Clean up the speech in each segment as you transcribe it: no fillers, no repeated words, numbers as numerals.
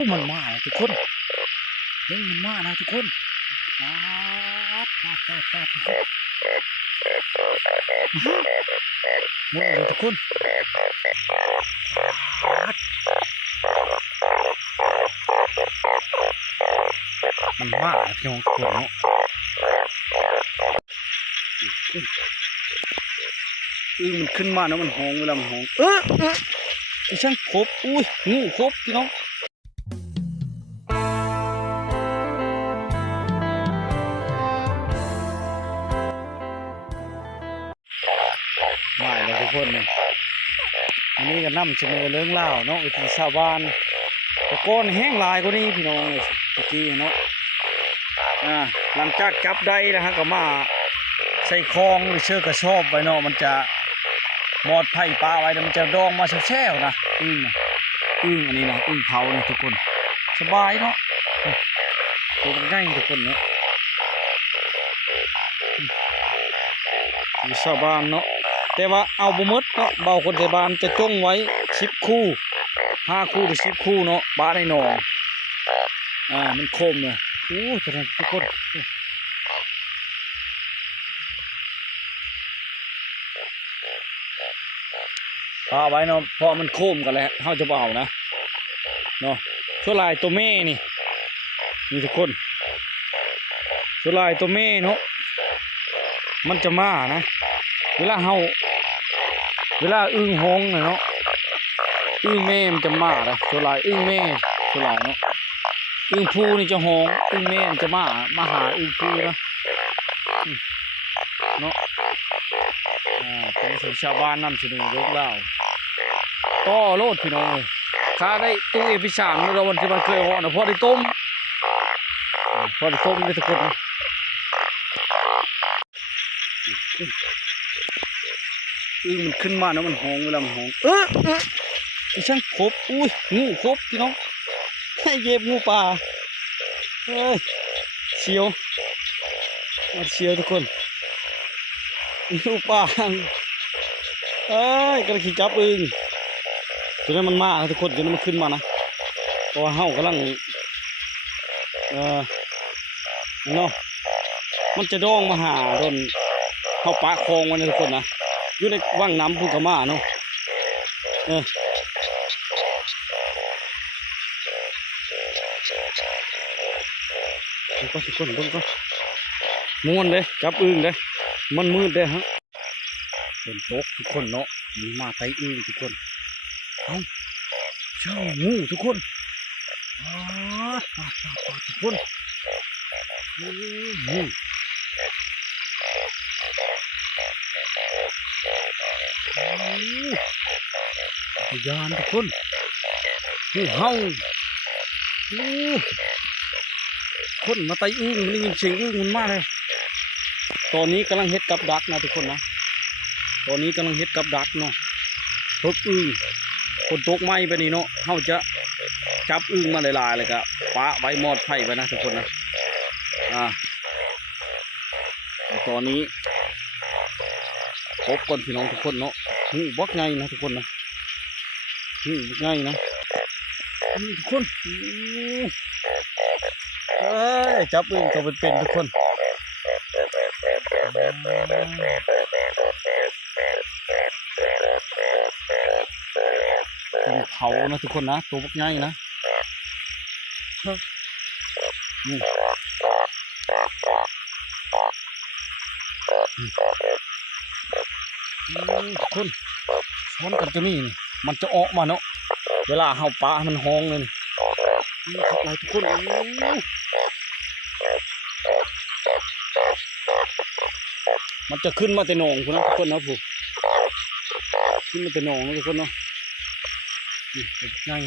มันมาทุกคนเล่นมันมานะทุกคนปาดทุกคนมุ่งเลยทุกคนมันมาพี่น้องทุกคนเนาะมันขึ้นมาเนาะมันหองเวลามันหองอีช่างครบอุ้ยงูครบพี่น้องมาเลยทุกคนเนี่ยอันนี้ก็นำเสนอเรื่องเล่าเนาะวิถีชาวบ้านตะโกนแห้งลายกว่านี้พี่น้องเลยตะกี้เนาะหลังจากจับได้นะฮะก็มาใส่คลองหรือเชือกกระสอบไว้เนาะมันจะมอดไผ่ปลาไว้แต่มันจะดองมาแช่ๆนะอันนี้นะเผาเนี่ยทุกคนสบายเนาะตัวง่ายทุกคนเนาะมีชาวบ้านเนาะแต่ว่าเอาบ่หมดเนาะเบาคนในบ้านจะจ้องไว้10 คู่5 คู่หรือ10 คู่เนาะบ้านในหนองมันคมเนี่ยทุกคนพาไว้เนาะเพราะมันโค้มกันแล้วเขาจะเบานะเนาะส่วนลายตัวแม่นี่ทุกคนส่วนลายตัวแม่เนาะมันจะมานะเวลาอึ่งหงเนาะอึ่งแม่มันจะมานะส่วนลายอึ่งแม่ส่วนลายเนาะอึ่งผู้นี่จะหงอึ่งแม่มันจะมาหาอึ่งผู้นะเนาะเป็นชาวบ้านนำเสนอเรื่องเล่าต่อโลดพี่น้องเลยข้าได้ตู้เอพิสามเราวันที่มันเคยห่อนะพอได้ต้มได้ทุกคนนะมันขึ้นมานะมันหองเวลามันหองอีช่างครบงูครบพี่น้องให้เย็บงูป่าเชียวทุกคนงูป่ากระขี่จับอึ่งจนนั้นมันมาทุกคนจนนั้นมันขึ้นมานะเพราะว่าเห่ากำลังเนาะมันจะดองมาหาโดนเห่าปะคลองมันนะทุกคนนะอยู่ในว่างน้ำพูกมาเนาะทุกคนม้วนเลยจับอึ่งเลยมันมืดเลยฮะเป็นโต๊ะทุกคนเนาะมีมาไตอึ่งทุกคนเจ้างูทุกคนทุกคนงูพยานทุกคนงูเห่าคนมาไตอึ่งมันได้ยินเสียงอึ่งมันมากเลยตอนนี้กำลังเฮ็ดกับดักนะทุกคนนะตอนนี้กำลังเฮ็ดกับดักเนาะทบอึ่งคนตกไม้ไปนี่เนาะเขาจะจับอึ่งมาหลายๆเลยครับปะไว้มอดไผ่ไปนะทุกคนนะตอนนี้พบก่อนพี่น้องทุกคนเนาะบล็อกไงนะทุกคนนะไงนะทุกคนจับอึ่งก็เป็นทุกคนเผานะทุกคนนะตัวพวกง่ายนะทุกคนช้อนกันจะมีนี่มันจะออกมาเนาะเวลาเห่าปลามันห้องเลยอะไรทุกคนมันจะขึ้นมาแต่หนองคุณนะทุกคนนะผู้ขึ้นมาแต่หนองนะทุกคนเนาะง่าย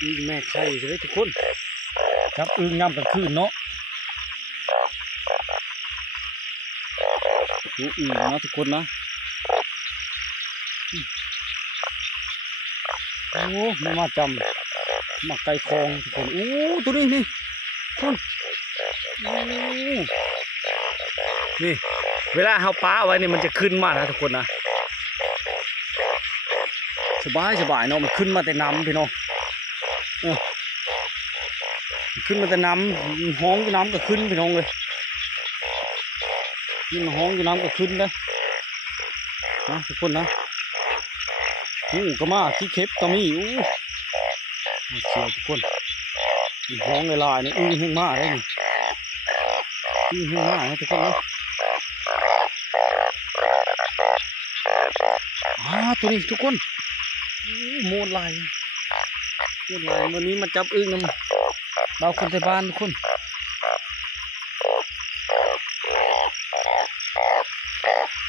อึ่งแม่ไข่เลยทุกคนครับอึ่งน้ำกลางคืนเนาะดูอึ่งนะทุกคนนะไม่มาจำมาไก่คลองทุกคนตัวนี้นี่คนนี่เวลาเขาป้าไว้เนี่ยมันจะขึ้นมานะทุกคนนะสบายเนาะมันขึ้นมาแต่น้ำพี่น้อง เออขึ้นมาแต่น้ำห้องอยู่น้ำก็ขึ้นพี่น้องเลยขึ้นมาห้องอยู่น้ำก็ขึ้นนะทุกคนนะก็มาขี้เข็บก็มีเชียวทุกคนห้องลายๆนี่แห้งมากเลยนี่แห้งมากนะทุกคนนะตัวนี้ทุกคนโมดลายวันนี้มาจับอึ่งน้ำเราคนไทยบ้านทุกคน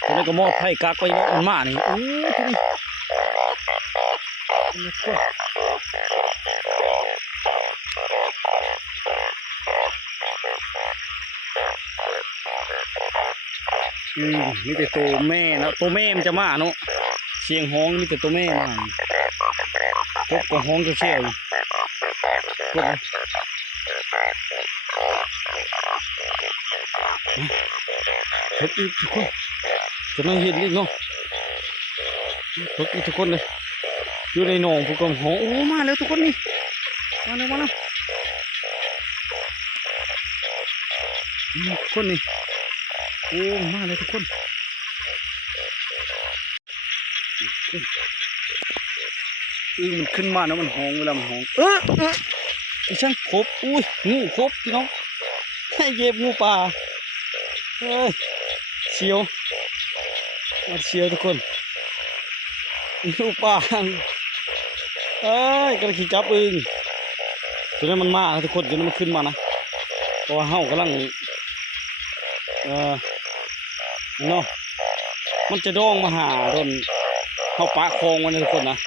ตัวนี้ก็มอดไผ่กักไปมันมานี่ตัวนี้มีแต่ตัวแม่นะตัวแม่มันจะมาเนาะเสียงห้องมีแต่ตัวแม่มาพบกับห้องเชี่ยวพบอีกทุกคนจะนั่งเห็นอีกเนาะพบอีกทุกคนเลยอยู่ในหนองพวกกับห้องมาแล้วทุกคนนี่มาแล้วทุกคนนี่มาเลยทุกคนมันขึ้นมานะมันห้องเวลามันห้องอีช่างครบงูครบพี่น้องให้เย็บงูป่าเชียวทุกคนงูป่ากระขี่จับอึ่งตัวนั้นมันมาทุกคนตัวนั้นมันขึ้นมานะเพราะว่าเฮากำลังเนาะมันจะดองมาหาโดนเฮาปะคลองมันทุกคนนะ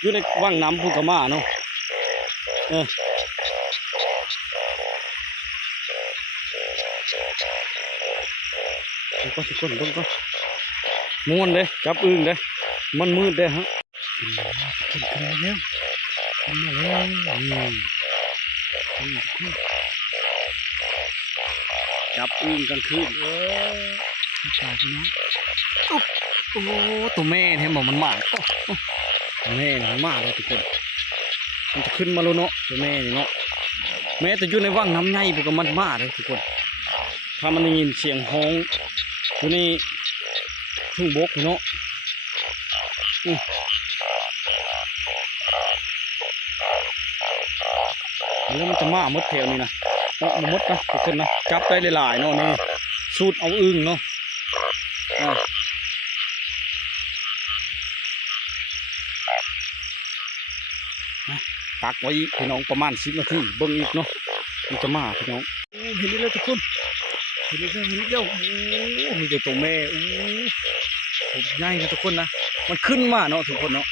อยู่ในว่างน้ำพุ่งกระมาเนาะทุกคนก็ม้วนเลยจับอึ่งเลยมันมืดเลยฮะขึ้นมาแล้วจับอึ่งกลางคืนตายพี่น้องตัวแม่เนี่ยมันมาตัวแม่มันมาเลยทุกคนมันจะขึ้นมาแล้วเนาะตัวแม่เนาะแม่แต่อยู่ในว่างน้ำในพวกมันมาเลยทุกคนถ้ามันได้ยินเสียงห้องตัวนี้ทุ่งบกเนาะแล้วมันจะมาหมดแถวนี้นะมันหมดนะทุกคนนะจับได้หลายๆเนาะนี่สูดเอาอึ่งเนาะตักไว้พี่น้องประมาณ10 นาทีเบิ่งอีกเนาะมันจะมาพี่น้องเห็นแล้วทุกคนเห็นแล้วมีแต่ตัวแม่ผมง่ายนะทุกคนนะมันขึ้นมาเนาะทุกคนเนาะ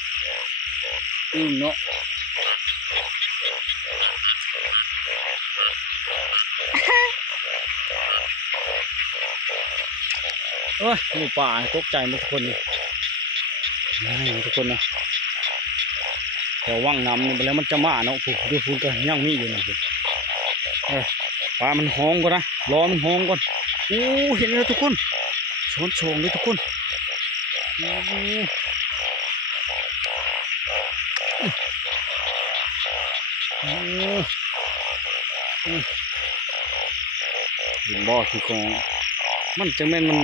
เนาะงูป่าตกใจหมดทุกคนนี่ง่ายทุกคนนะแถวว่างน้ำนี่ไปแล้วมันจะมาเนาะดูฝุ่นก็ย่างมีอยู่นะปลามันห้องก่อนนะรอมันห้องก่อนเห็นแล้วทุกคนช้อนโชงเลยทุกคนเห็นบ่อคือกองมันจังแม่นมัน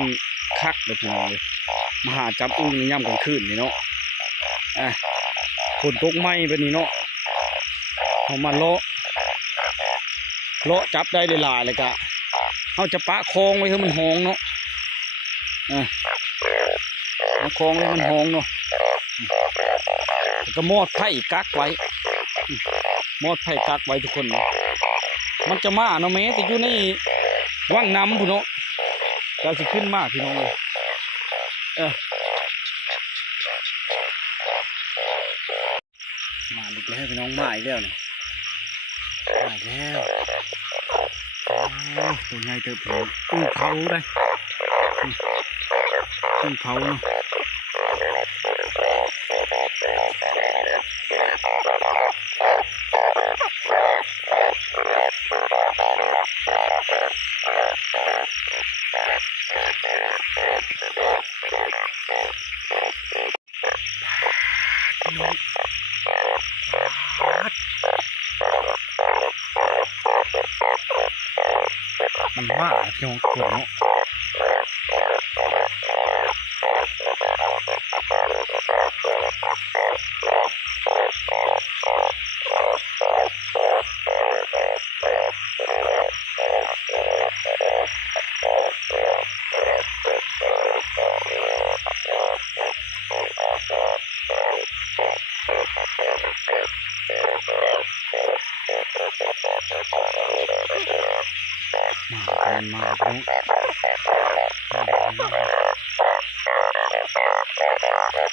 คักเลยพี่น้องเลยมาหาจับอึ่งในย่ำกลางคืนนี่เนาะฝนตกไหมแบบนี้เนาะเอามาเลาะจับได้หลายๆเลยกะเขาจะปะคลองไว้ให้มันห้องเนาะคลองให้มันห้องเนาะก็มอดไผ่กักไว้ทุกคนเนาะมันจะมาเนาะแม้แต่อยู่ในว่างน้ำพุ่นเนาะเราจะขึ้นมากพี่น้องเลยมาอีกแล้วพี่น้องมาอีกแล้วนี่มาอีกแล้วตัวใหญ่เติบโตเผาได้เผาเนาะ มันมากพี่น้องทุกคนเนาะมาพี่น้อง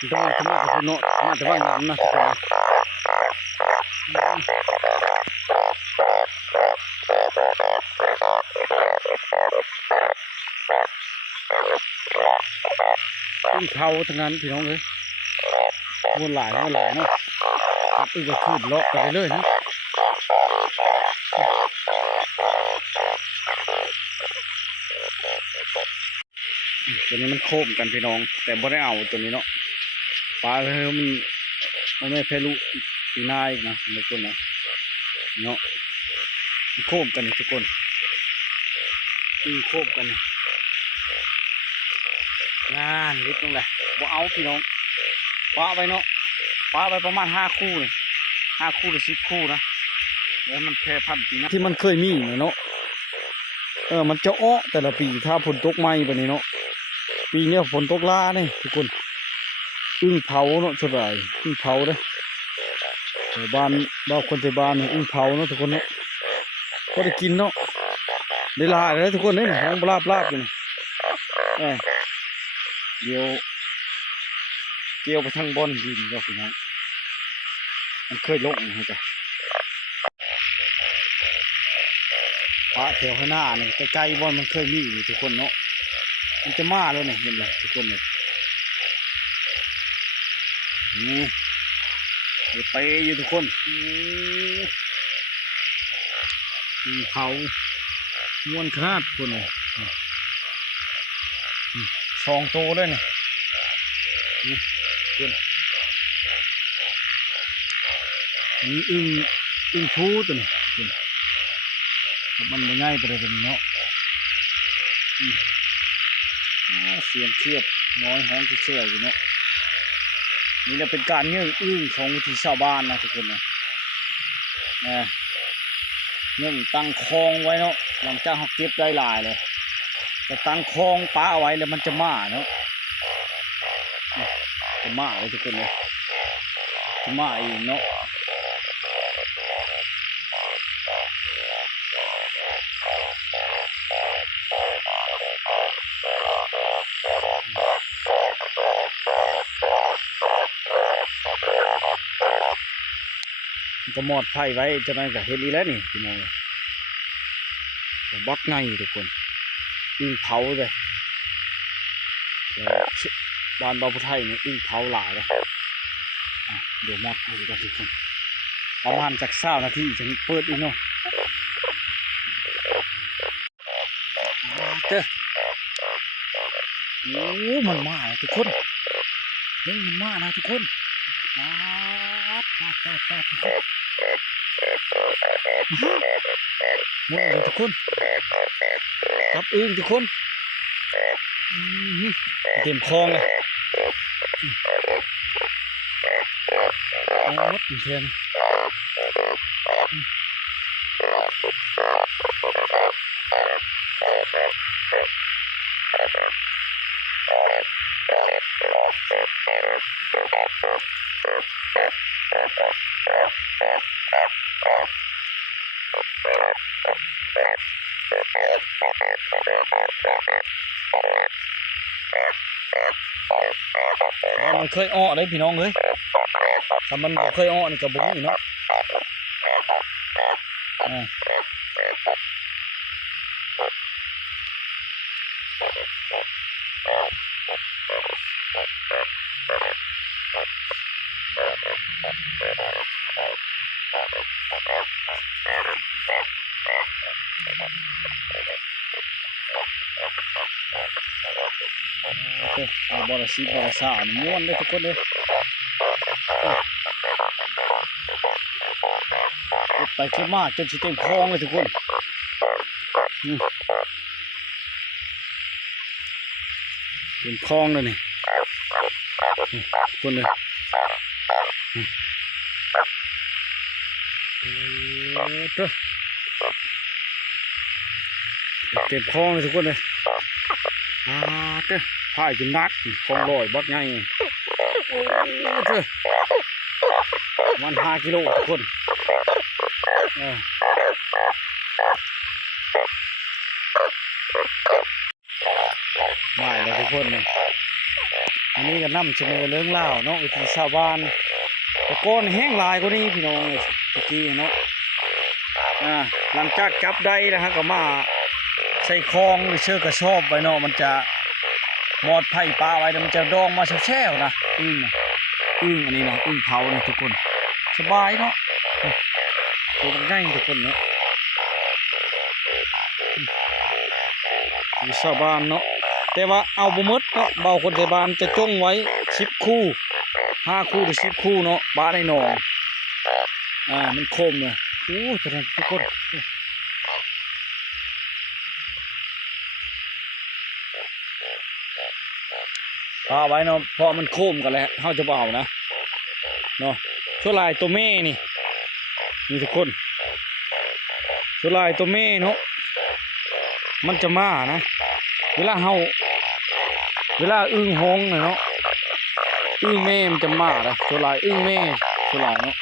ต้องทำให้คุณเนาะมาแต่ว่างามนะทุกคนขึ้นเขาทั้งนั้นพี่น้องเลยวนหลายเนาะครับอีกก็ขึ้นเลาะไปเรื่อยๆนะตัวนี้มันโค้งกันพี่น้องแต่บ่ได้เอาตัวนี้เนาะปลาเลยมันไม่เพลุปีหน้าอีกนะทุกคนนะเนาะโค้งกันนี่ทุกคนโค้งกันนี่งานลิบตรงไหนบ่เอาพี่น้องปลาไปเนาะปลาไปประมาณ5 คู่เลย5 คู่หรือ10 คู่นะแล้วมันแพร่พันธุ์ปีนะที่มันเคยมีเนาะมันจะอ้อแต่ละปีถ้าฝนตกไม่แบบนี้เนาะปีนี้ฝนตกลาเนี่ยทุกคนอึ้งเผาเนาะสุดท้ายอึ้งเผาเลยบ้านคนที่บ้านอึ้งเผาเนาะทุกคนเนาะก็ได้กินเนาะได้ลาเลยทุกคนเนี่ยห้องลาบอยู่เดี๋ยวเกี่ยวไปทางบอนดินก็พี่น้องมันเคยลงให้กันพระแถวข้างหน้าเนี่ยใกล้ๆบอนมันเคยมีอยู่ทุกคนเนาะมันจะมาแล้วเนี่ยเห็นไหมทุกคนเลยนี่ไปอยู่ทุกคนเผาม้วนขนาดคนเลย2 ตัวเลยเนี่ยคนอันนี้อึ้งพูตัวนี้มันไม่ง่ายไปเลยตัวนี้เนาะเสียงเทียบน้อยห้องที่เชี่ยวอยู่เนาะนี่เราเป็นการเงื่อนอึ้งของวิถีชาวบ้านนะทุกคนนะเงื่อนตั้งคลองไว้เนาะหลังจากเขาเก็บได้หลายเลยแต่ตั้งคลองป้าเอาไว้แล้วมันจะมาเนาะจะมาเลยทุกคนเลยจะมาเองเนาะก็หมอดไผ่ไว้จะนั่นก็เห็นอีแล้วนี่พี่น้องบักไงทุกคนอึ้งเผาเลยบ้านบ่าวผู้ไทยเนี่ยอึ้งเผาหลายเลยเดี๋ยวมอดไผ่กันทุกคนประมาณจาก20 นาทีถึงเปิดอีกเนาะโอ้มันมาทุกคนเล่นมันมานะทุกคนว้าวทุกคนครับอึ้งทุกคนเต็มคลองเลยมดเทียนมันเคยอ้อได้พี่น้องเลยถ้ามันเคยอ้อนี่ก็บุ้งอยู่เนาะบอลสีบอลสาวม้วนได้ทุกคนเลยไปเก็บมาจนสิเต็มคลองเลยทุกคน อืมเป็นคลองเลยนี่คนเลยเด้อเต็มคลองเลยทุกคนเลยเด้อพายจนนักคลองลอยบักไงเด้อมัน5 กิโลทุกคนไม่เลยทุกคนนี่อันนี้ก็นำเสนอเรื่องเล่าเนาะวิถีชาวบ้านแต่ก้อนแห้งลายกว่านี้พี่น้องเลยตะกี้เนาะหลังจากจับได้นะฮะก็มาใส่คลองหรือเชือกกระสอบไว้เนาะมันจะมอดไผ่ปลาไว้แล้วมันจะดองมาแช่ๆนะอึ้งอันนี้นะอึ้งเผาเนี่ยทุกคนสบายเนาะตัวมันง่ายทุกคนเนาะชาวบ้านเนาะแต่ว่าเอาบ่หมดเนาะเบาคนในบ้านจะจ้องไว้10 คู่5 คู่หรือ10 คู่เนาะบ้านในหนองมันคมเลยโอ้ทุกคนปลาไว้เนาะเพราะมันโคมกันแล้วเขาจะเบานะเนาะส่วนลายตัวแม่นี่ทุกคนส่วนลายตัวแม่เนาะมันจะมานะเวลาอึ้งห้องเนาะอึ้งแม่มันจะมานะส่วนลายอึ้งแม่ส่วนลายเนาะ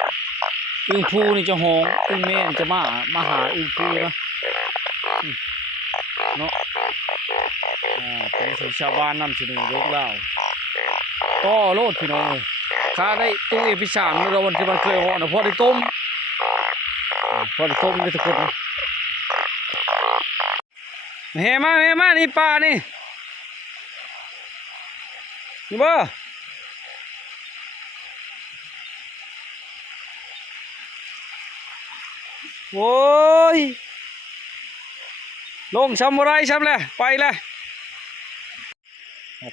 อึ้งผู้นี่จะห้องอึ้งแม่มันจะมาหาอึ้งผู้นะเนาะเป็นสิ่งชาวบ้านนำเสนอเรื่องเล่าก็โลดพี่น้องเลยถ้าได้ตู้เอพิสารเราวันที่มันเคยห่อนะพอได้ต้มได้ทุกคนเฮมานี่ปลานี่บ่โว้ยลงซ้ำอะไรซ้ำเลยไปเลย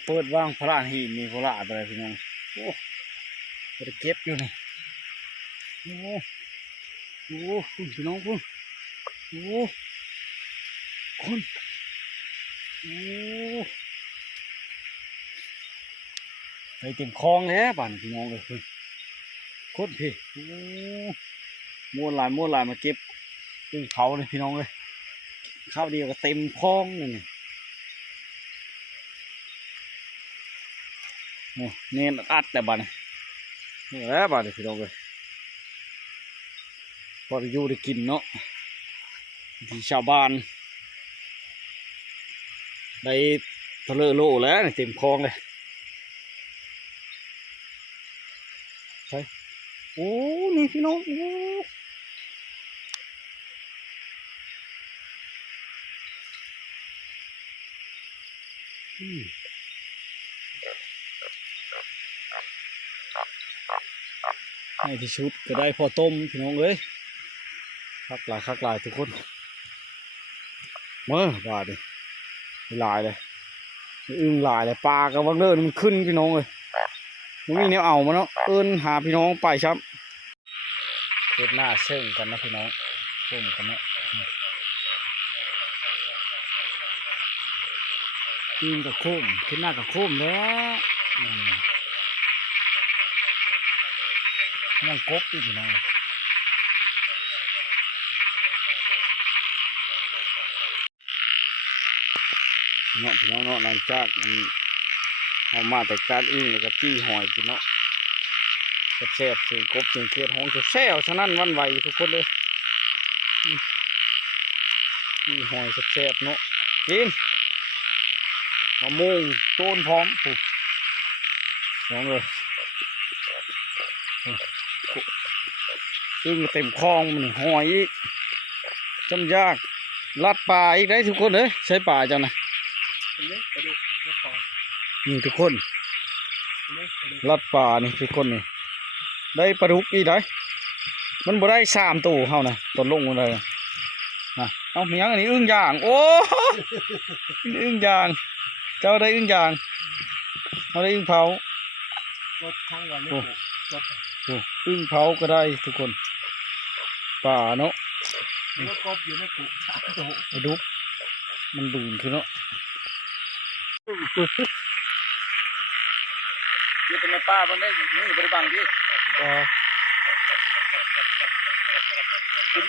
เปิดว่างพระหินมีพระอะไรพี่น้องโอ้จะเก็บอยู่นี่โอ้พี่น้องคุณโอ้คุณโอ้ไปเต็มคลองแล้วบ้านพี่น้องเลยคุณพี่โอ้ม้วนลายมาเก็บตึ้งเขาเลยพี่น้องเลยข้าวเดียวก็เต็มคลองเลยนี่เน้นอัดแต่บ้านนี่แหละบ้านพี่น้องเลยพอได้อยู่ได้กินเนาะที่ชาวบ้านได้ทะเลโลแล้วเต็มคลองเลยใช่โอ้นี่พี่น้องโอ้ในที่ชุดก็ได้พอต้มพี่น้องเลยคักหลายทุกคนเมื่อบาดเลยลายเลยอึ้งลายเลยปลากระวังเดินมันขึ้นพี่น้องเลยมันมีแนวเอามาเนาะหาพี่น้องไปช้ำเกิดหน้าเชิงกันนะพี่น้องโค้งกันเนาะอึ้งกับโค้งขึ้นหน้ากับโค้งแล้วยังกบอีกพี่น้องเนาะพี่น้องเนาะหลังจากเอามาแต่การอึ้งแล้วก็จี้หอยพี่น้องแซ่บเสียงกบเสียงเขียดห้องแซ่บฉะนั้นวันไหวทุกคนเลยจี้หอยแซ่บเนาะกินมะม่วงต้นพร้อมปุ๊บน้องเลยอึ้งเต็มคลองมันหอยอีกจำยากลัดป่าอีกได้ทุกคนเลยใช้ป่าจังนะนี่ทุกคนลัดป่านี่ทุกคนนี่ได้ปลาดุกอีกได้มันบ่ได้3 ตัวเฮานะตอนลงมาเลยเอาเมียงอันนี้อึ้งย่างโอ้อึ้งย่างเจ้าได้อึ้งย่างเอาได้อึ้งเผาโอ้อึ้งเผาก็ได้ทุกคนป่าเนาะ แล้วกบอยู่ในกุสามตัว ไอ้ดุกมันบืนคือเนาะอยู่แต่ในป่ามันได้มือบริบังดิกิน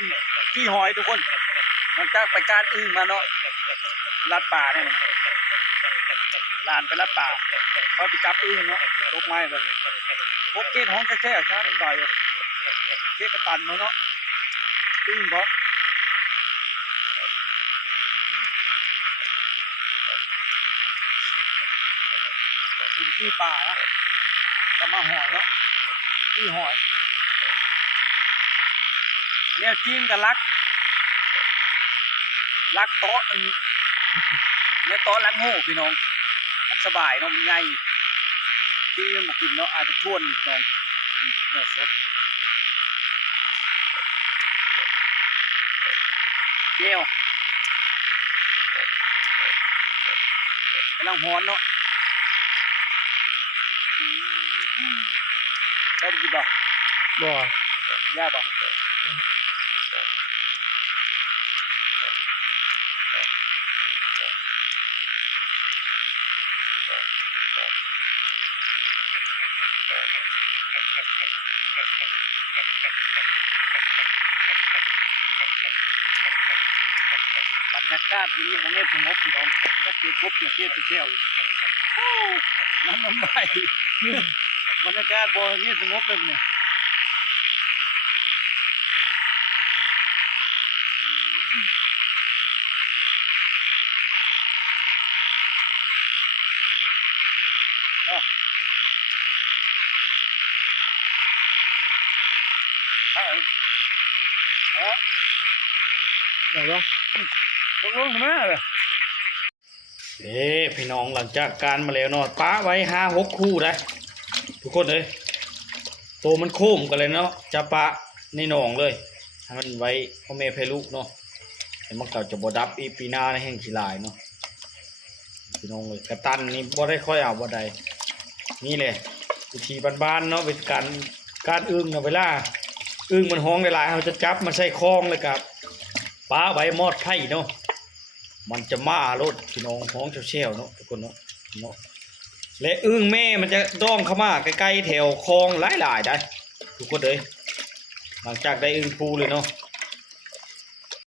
จี้หอยทุกคนมันจะไปการอึ่งมาเนาะลัดป่าเนี่ยมันลานไปลัดป่าเขาไปจับอึ่งเนาะตกไม้ไปพบเกศห้องแค่ๆใช่ไหมมันบ่อยเกศกระตันเนาะอึ่งเพราะกินจี้ป่านะจะมาหอยเนาะจี้หอยแนวจิ้มกับลักโต๊ะเนี่ยโต๊ะลักงูพี่น้องมันสบายเนาะมันง่ายที่มันบอกกินเนาะอาจจะท่วนพี่น้องนี่เนื้อสดเจียวกำลังฮ้อนเนาะได้กินบ่ยากบ่บรรยากาศวันนี้มองเงียบสงบพี่น้องมันก็เกี่ยวกบเกี่ยวเที่ยวน้ำมันไหลบรรยากาศบ่เงียบสงบเลยเนี่ยไหนวะลงมาเลยพี่น้องหลังจากการมาแล้วเนาะป้าไว้5-6 คู่นะทุกคนเลยโตมันโค้มกันเลยเนาะจะปะในหนองเลยให้มันไว้พ่อแม่เพลูกเนาะเห็นมันเก่าจะบดับอีปีหน้าในแห่งขี้ลายเนาะพี่น้องเลยกระตันนี่บ่ได้ค่อยเอาบ่ได้นี่เลยวิธีบ้านๆเนาะเป็นการอึ้งเนาะเวลาอึ้งมันห้องหลายๆเขาจะจับมันใส่คลองเลยครับป้าไว้มอดไผ่เนาะมันจะมาโลดพี่น้องห้องเชี่ยวๆเนาะทุกคนเนาะและอึ้งแม่มันจะด้องเข้ามาใกล้ๆแถวคลองหลายๆได้ทุกคนเลยหลังจากได้อึ้งปูเลยเนาะ